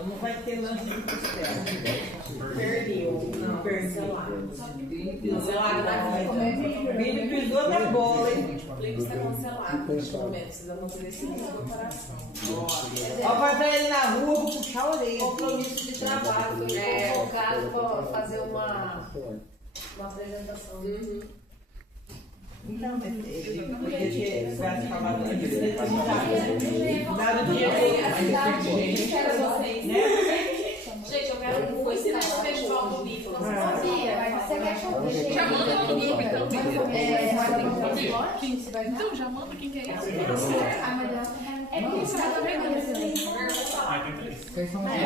Então não vai ter lance de costela. Perdeu. Não, perdeu. Cancelado da vida. Ele pisou na bola, hein? O livro está cancelado neste momento. Precisamos decidir do coração. Ó, vai pra ele na rua, vou puxar a orelha. Compromisso de trabalho. Foi convocado para fazer uma apresentação. Então, ele podia ter falado que ele dado dinheiro Gente, eu quero muito esse festival do livro. Você quer chover? Já manda no grupo, então. Então, já manda quem quer ir. É que você está pegando esse livro. Vocês são Aí